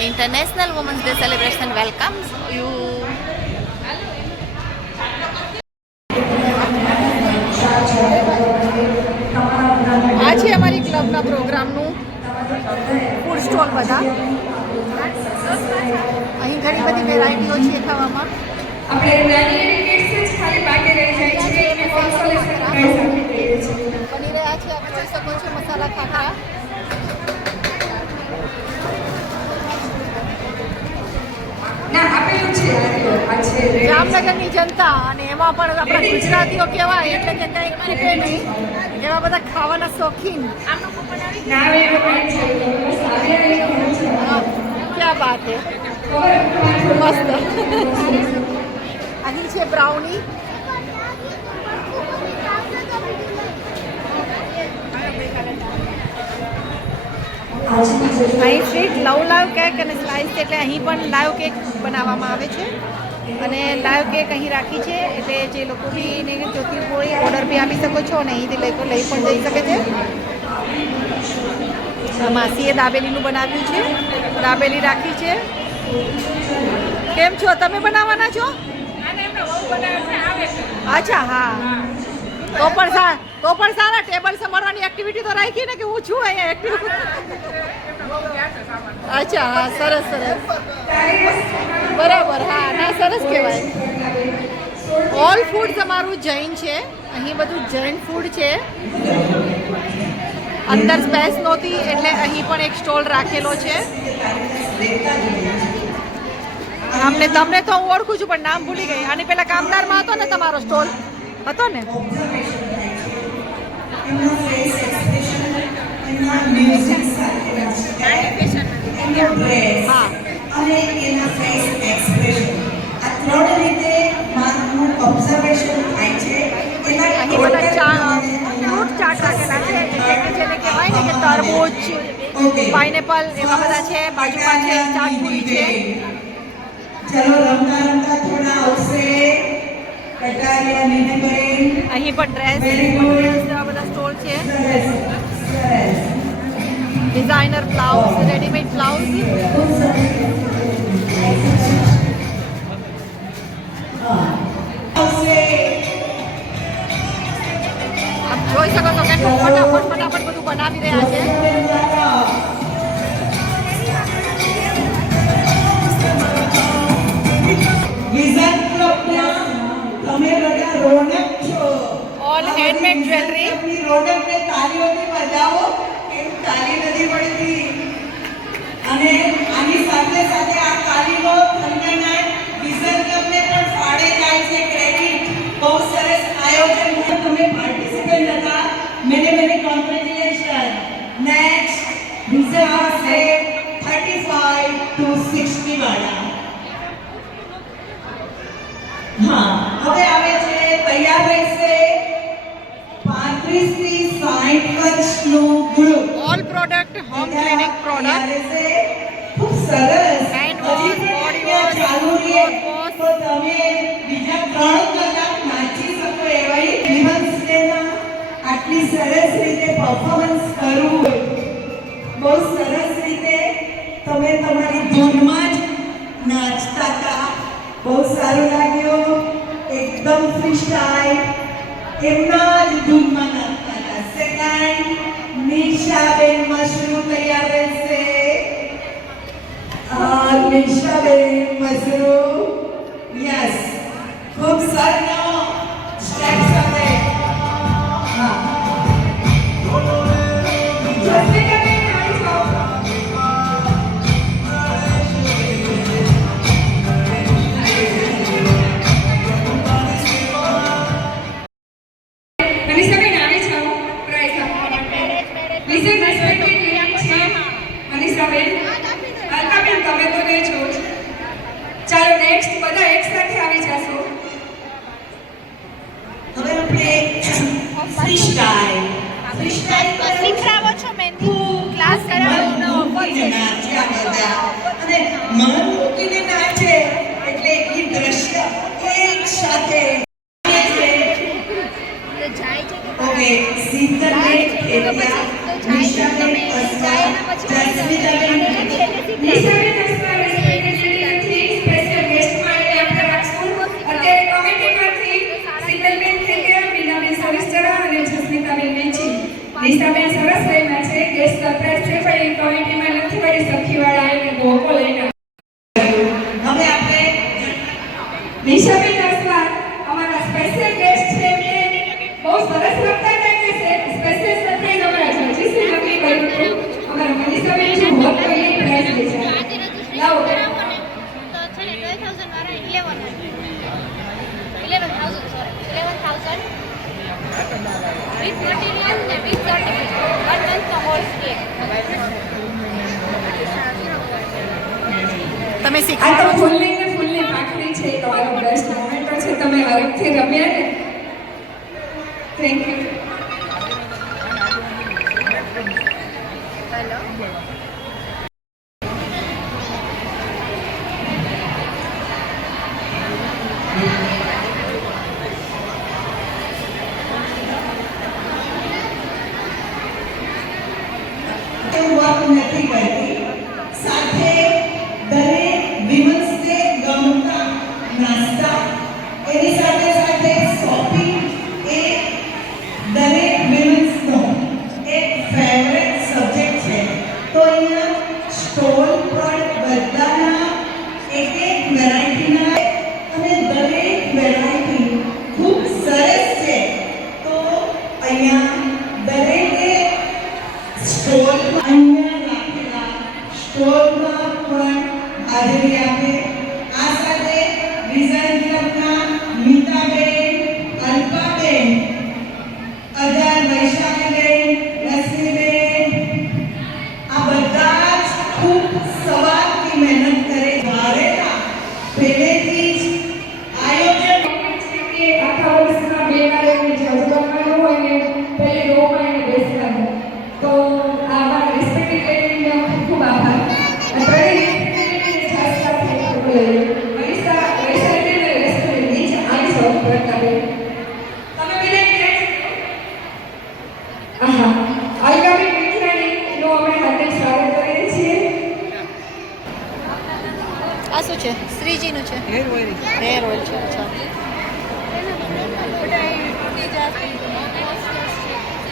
International Women's Day celebration welcomes you. આ છે અમારી ક્લબના પ્રોગ્રામનું ફૂડ સ્ટોલ બધા. અહીં ઘણી બધી વેરાયટીઓ છે ખાવામાં. આપણે નાની કિડ્સ જ ખાલી બાકી રહી જાય છે અને કોન્સોલેશન પ્રાઇસ આપી દઈએ છીએ. બની રહ્યા છે, આપ જોઈ શકો છો મસાલા ખાખરા. ના આપેલું છે આ છે જામનગરની જનતા અને એમાં પણ આપણા ગુજરાતીઓ કહેવાય એટલે કે કંઈક ખૂટે નહીં એવા બધા ખાવાના શોખીન. ક્યાં બાત હે, મસ્ત. અહીં છે બ્રાઉની. અહીં સ્વીટ લાઈવ કેક અને સ્લાઇસ એટલે અહીં પણ લાઈવ કેક બનાવવામાં આવે છે અને લાઈવ કેક અહીં રાખી છે એટલે જે લોકો બી જોતી હોય ઓર્ડર બી આપી શકો છો અને અહીંથી લઈ પણ જઈ શકે છે. માસીએ દાબેલીનું બનાવ્યું છે, દાબેલી રાખી છે. કેમ છો, તમે બનાવવાના છો? અચ્છા, હા. તો પણ સારા ટેબલ સંભાળવાની એક્ટિવિટી તો રાખી ને કે હું છું અહીંયા એક્ટિવિટી. અચ્છા, હા, સરસ સરસ, બરાબર. હા, ના, સરસ કહેવાય. ઓલ ફૂડ તમારું જૈન છે, અહીં બધું જૈન ફૂડ છે. અંદર સ્પેસ નહોતી એટલે અહીં પણ એક સ્ટોલ રાખેલો છે. તમને તો હું ઓળખું છું પણ નામ ભૂલી ગઈ. આની પહેલા કામદારમાં હતો ને તમારો સ્ટોલ હતો ને? હા. અને એના ફેસ એક્સપ્રેશન આ ત્રણ રીતે મારું ઓબ્ઝર્વેશન થાય છે. અહીં બધા ફ્રૂટ ચાટ રાખેલા છે જેને કહેવાય ને કે તરબૂચ, પાઇનેપલ એવા બધા છે. બાજુમાં છે ચાટપુરી છે. ચલો રમતા રમતા થોડા આવશે. અહીં પણ ડ્રેસ એવા બધા સ્ટોલ છે. Designer blouse, readymade blouse. આપ જોઈ શકો છો કેટલું ફટાફટ બધું બનાવી રહ્યા છે. તમે બધા રોનક છો. All handmade jewellery. રોનકને તાળીઓથી બજાવો, કેમ તાળી નથી પડતી. અને આની સાથે સાથે આ તાળીઓ થંડના વિઝન ક્લબને પણ ફાળે જાય છે ક્રેડિટ. બહુ સરસ આયોજન. તમે પાર્ટિસિપેન્ટ હતા. મેને કોંગ્રેચ્યુલેશન. નેક્સ્ટ વિઝન આવશે 35 to 60 વાળા. હા, હવે આવે છે, તૈયાર રહેશે 35 થી 60 વર્ષનું group. All product home clinic product. ખૂબ સરસ. હેન્ડ વોશ, બોડી વોશ, ચાલુ રહે તો તમે બીજા 3 કલાક નાચી શકો એવા વિમન્સ ડેના આટલી સરસ રીતે પરફોર્મન્સ કરવું બહુ સરસ રીતે તમે તમારી ધૂનમાં જ નાચતા હતા. બહુ સારું લાગ્યું. એકદમ ફ્રી સ્ટાઇલ એમના જ ધૂનમાં નાચતા હતા. સેકન્ડ નિશાબેન મશરૂ તૈયાર રહેશે. નિશાબેન મશરૂ, યસ, ખૂબ સરસ સ્ટેપ સાથે. હા, ચાલો નેક્સ્ટ બધા એક સાથે આવી જશો. હવે આપણે ફ્રી સ્ટાઇલ શીખરાવો છો મહેંદી ક્લાસ કરાવો અને મન મૂકીને નાચે એટલે એ દ્રશ્ય એક સાથે. ઓકે, શીતલ નિશાબેન, જસ્મીતાબેન, તમે આ તો શીખવાડો છો. ફૂલની પાકડી છે તમારો બેસ્ટ મોમેન્ટો છે તમે હરખથી રમ્યા ને થેન્ક યુ એવું વર્ક નથી કરતી. સાથે દરેક વિમન્સ ડે ગમતા નાસ્તા એની સાથે સાથે શોપિંગ એ દરેક વિમન્સનો એક ફેવરેટ સબ્જેક્ટ છે. તો અહીંયા સ્ટોલ પર બધાના એક વેરાયટીના અને દરેક વેરાયટી ખૂબ સરસ છે. તો અહીંયા દરેકે સ્ટોલ અહીંયા રાખેલા સ્ટોલમાં પણ હાજરી આપે. આ સાથે ડિઝાઇન ક્લબના મીતાબેન, અલ્પાબેન, અજય, વૈશાલીબેન, લક્ષ્મીબેન આ બધા જ ખૂબ સવારથી મહેનત કરે. ભારેના પહેલેથી જ આયોજન કે આખા વર્ષમાં બે વાર એમને જજબાનું હોય ને પહેલે રોમાં એને બેસવાનું તો આવા રિસ્પેક્ટેડ લેડીને ખૂબ આભાર અને ત્રણેય રિસ્પેક્ટેડ ખાસ સાથે વૈશાલીને રેસ્ટોરન્ટ નીચે આવી સૌ પ્રકારે તમે બધા આહા અલકાબેન મીઠાણીનો અમે હાર્દિક સ્વાગત કરીએ છીએ. આ શું છે? શ્રીજીનું છે. હેર ઓઇલ છે. અચ્છા.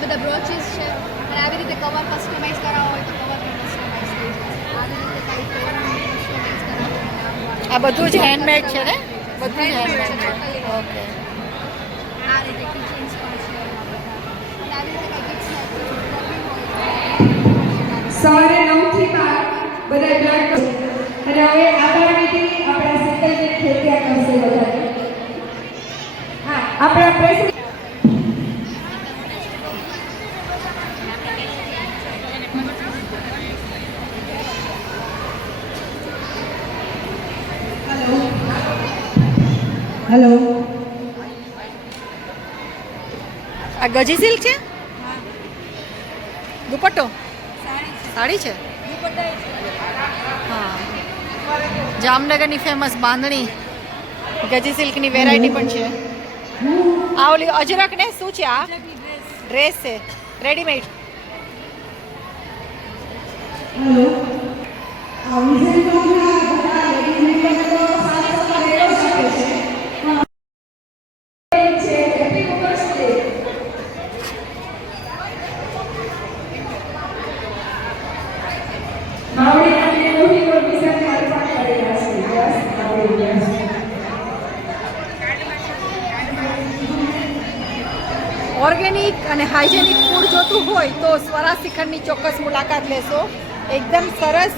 બધા બ્રોચીસ છે અને આવી રીતે કવર કસ્ટમાઇઝ કરાવવો હોય તો કવર પણ કસ્ટમાઇઝ થઈ જાય. આવી રીતે કંઈ કસ્ટમાઇઝ કરાવવું હોય આ બધું જ હેન્ડમેડ છે ને? બધું જ હેન્ડમેડ છે. ઓકે. આ રીતે કિચન્સ પણ છે એમાં બધા અને આવી રીતે કંઈ કિચન સવારે 9 થી 12 બધા બ્લડ અને હવે આભાર વિધિ આપણા સંકલ્પિત ખેતિયા કરશે બધા. હા આપણા પ્રેસિડેન્ટ હેલો. આ ગજી સિલ્ક છે? દુપટ્ટો સાડી છે. હા, જામનગરની ફેમસ બાંધણી ગજી સિલ્કની વેરાયટી પણ છે. આ ઓલી અજરક ને શું છે? આ ડ્રેસ છે રેડીમેડ. હેલો. આ વિઝનમાં બધા રેડીમેડ તો સાત સવાર એવો શકે છે. છે હેપી વુમન્સ ડે. માવડી અને મોહી પર બીજાને અર્પણ કરેલા છે. બસ આવડી ગયા છે. ઓર્ગેનિક અને હાઇજેનિક ફૂડ જોતું હોય તો સ્વરા શ્રીખંડની ચોક્કસ મુલાકાત લેશો. એકદમ સરસ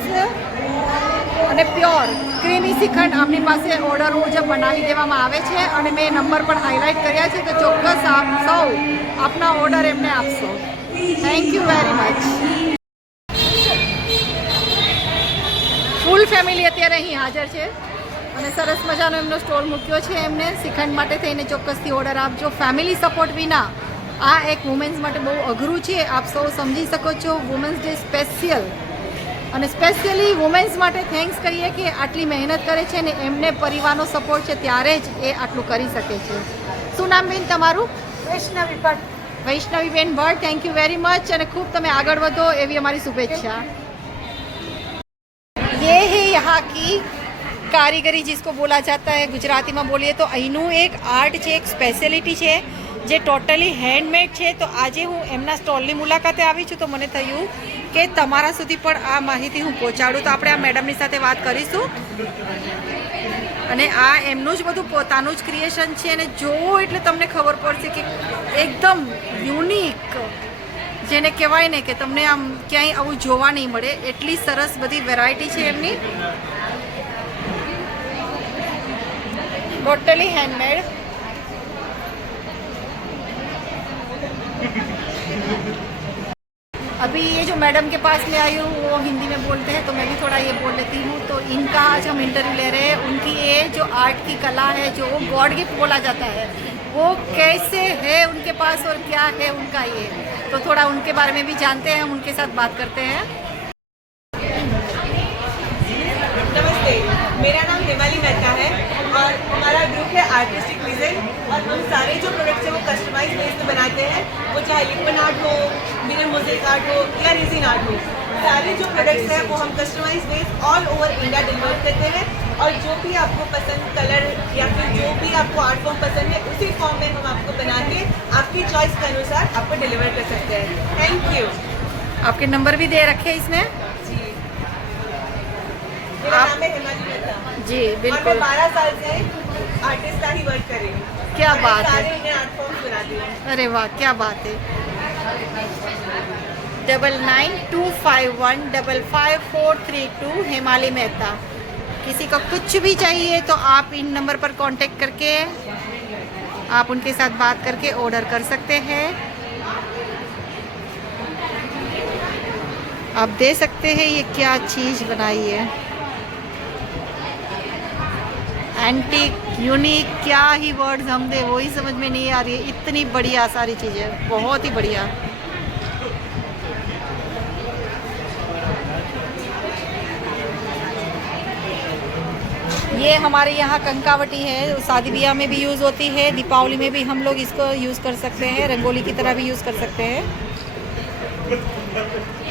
અને પ્યોર ક્રીમી શ્રીખંડ આપણી પાસે ઓર્ડર મુજબ બનાવી દેવામાં આવે છે અને મેં નંબર પણ હાઇલાઇટ કર્યા છે. તો ચોક્કસ આપ સૌ આપના ઓર્ડર એમને આપશો. Thank you very much. Full family અત્યારે અહીં હાજર છે અને સરસ મજાનો એમનો સ્ટોલ મૂક્યો છે. એમને શ્રીખંડ માટે થઈને ચોક્કસથી ઓર્ડર આપજો. ફેમિલી સપોર્ટ વિના આ એક વુમેન્સ માટે બહુ અઘરું છે. આપ સૌ સમજી શકો છો. વુમેન્સ ડે સ્પેશિયલ અને સ્પેશિયલી વુમેન્સ માટે થેન્ક્સ કહીએ કે આટલી મહેનત કરે છે ને એમને પરિવારનો સપોર્ટ છે ત્યારે જ એ આટલું કરી શકે છે. શું નામ બેન તમારું? વૈષ્ણવી ભટ્ટ. વૈષ્ણવીબેન Bhatt. Thank you very much અને ખૂબ તમે આગળ વધો એવી અમારી શુભેચ્છા. ये है यहाँ की कारीगरी जिसको बोला जाता है. ગુજરાતીમાં બોલીએ તો અહીંનું એક આર્ટ છે, એક સ્પેશિયાલિટી છે જે ટોટલી હેન્ડમેડ છે. તો આજે હું એમના સ્ટોલની મુલાકાતે આવી છું તો મને થયું કે તમારા સુધી પણ આ માહિતી હું પહોંચાડું. તો આપણે આ મેડમની સાથે વાત કરીશું અને આ એમનું જ બધું પોતાનું જ ક્રિએશન છે અને જોવો એટલે તમને ખબર પડશે કે એકદમ યુનિક, જેને કહેવાય ને કે તમને આમ ક્યાંય આવું જોવા નહીં મળે એટલી સરસ બધી વેરાયટી છે એમની. Totally handmade. अभी ये जो मैडम के पास में आई हूँ वो हिंदी में बोलते हैं, तो मैं भी थोड़ा ये बोल लेती हूँ। तो इनका आज हम इंटरव्यू ले रहे हैं। उनकी ये जो आर्ट की कला है, जो गॉड गिफ्ट बोला जाता है, वो कैसे है उनके पास और क्या है उनका ये, तो थोड़ा उनके बारे में भी जानते हैं, हम उनके साथ बात करते हैं। नमस्ते, मेरा नाम हिमाली मेहता है और हमारा ग्रुप है आर्टिस्टिक विजन। और हम सारे जो प्रोडक्ट्स हैं वो कस्टमाइज बेस पे बनाते हैं, वो चाहे लिक्विड आर्ट हो, मिरर मोज़ेक आर्ट हो या रेजिन आर्ट हो। सारे जो प्रोडक्ट्स हैं वो हम customise base all over India deliver करते हैं। और जो भी आपको पसंद कलर या फिर जो भी आपको आर्ट फॉर्म पसंद है, उसी फॉर्म में हम आपको बना के आपकी चॉइस के अनुसार आपको डिलीवर कर सकते हैं। Thank you. आपके नंबर भी दे रखे हैं इसमें। जी, मेरा नाम है हिमाली मेहता जी और मैं बिल्कुल। 12 साल से आर्टिस्ट का ही वर्क कर रही हूँ। क्या मैंने बात है। सारे उन्हें आर्ट फॉर्म्स बना दिए हैं। अरे वाह, क्या बात है। 9925155432 हिमाली मेहता। किसी को कुछ भी चाहिए तो आप इन नंबर पर कांटेक्ट करके आप उनके साथ बात करके ऑर्डर कर सकते हैं। आप दे सकते हैं ये क्या चीज़ बनाई है, एंटीक, यूनिक, क्या ही वर्ड्स हम दे वही समझ में नहीं आ रही है। इतनी बढ़िया सारी चीज़ें, बहुत ही बढ़िया। ये हमारे यहाँ कंकावटी है, शादी ब्याह में भी यूज़ होती है, दीपावली में भी हम लोग इसको यूज़ कर सकते हैं, रंगोली की तरह भी यूज़ कर सकते हैं।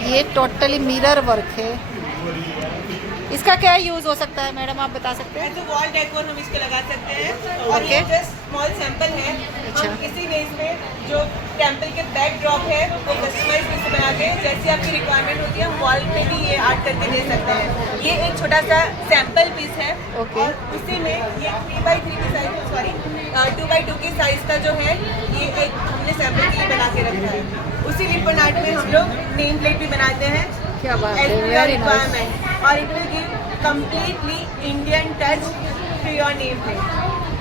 ये टोटली मिरर वर्क है। इसका क्या यूज़ हो सकता है मैडम, आप बता सकते हैं? तो वॉल डेकोर हम इसको लगा सकते हैं। और ये Okay. जस्ट स्मॉल सैंपल है। अच्छा। हम इसी बेस में जो टेम्पल के बैक ड्रॉप है वो कस्टमाइज पीस बना के जैसी आपकी रिक्वायरमेंट होती है हम वॉल पे भी ये आर्ट करके दे सकते हैं। ये एक छोटा सा सैंपल पीस है। Okay. और उसी में ये 3x3 की साइज, सॉरी 2x2 की साइज का जो है ये एक हमने सैंपल के लिए बना के रखा है। उसी रिबन आर्ट में हम लोग नेम प्लेट भी बनाते हैं। क्या बात है, As per your very nice. requirement, और it will give completely Indian touch to your name plate।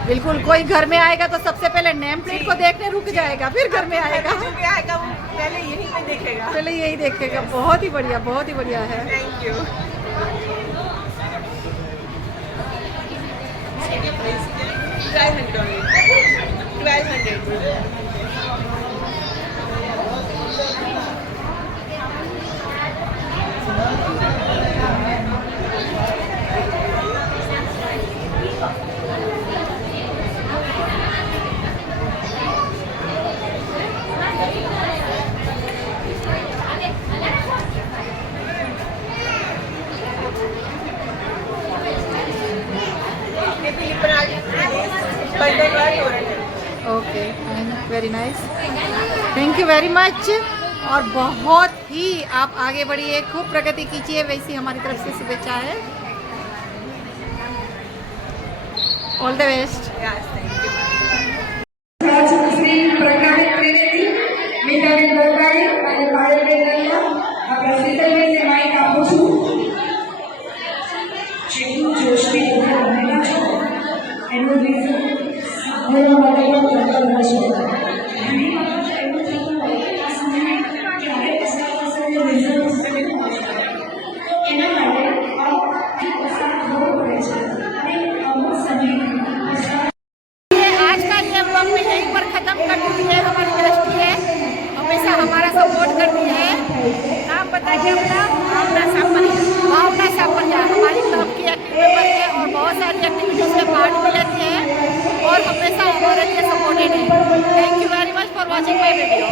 बिल्कुल, कोई घर में आएगा तो सबसे पहले नेम प्लेट को देखने रुक जाएगा, फिर घर में आएगा, जो भी आएगा वो पहले यहीं पे देखेगा। पहले यही देखेगा। बहुत ही बढ़िया, बहुत ही बढ़िया है। Thank you. 1200। ये भी लिपन आर्ट बंडल वर्क हो रहा है। Okay, very nice, thank you very much. और बहुत ही आप आगे बढ़िए, खूब प्रगति कीजिए, वैसी हमारी तरफ से शुभेच्छा है। All the best. Yes, thank you. Shri પ્રજ્ઞાબેન ત્રિવેદી, મીનાબેન ગોગાઈ અને પાયલબેન નૈયા. આપણા શીતલબેનને માઇક આપું છું. જેટલું જોશથી તમે રમેલા છો એનું રીઝન ભણવા માટે પણ કરતા રહેશો. ઘણી વખત એવું થતું હોય કે આ સમયે ક્યારે પસાર થશે એનું રીઝન નથી હોતું. એના માટે આથી પસાર થવું પડે છે અને અમુક સમય પસાર आज का ये ब्लॉग में यहीं पर खत्म करती है। हमारी दृष्टि है हमेशा हमारा सपोर्ट करती है। नाम बताइए अपना? भावना सापरिया। भावना सापरिया हमारी क्लब की एक्टिव मेंबर है और बहुत सारी एक्टिविटीज में पार्ट भी लेती है और हमेशा हमारे लिए सपोर्टेड है। Thank you very much for watching my video.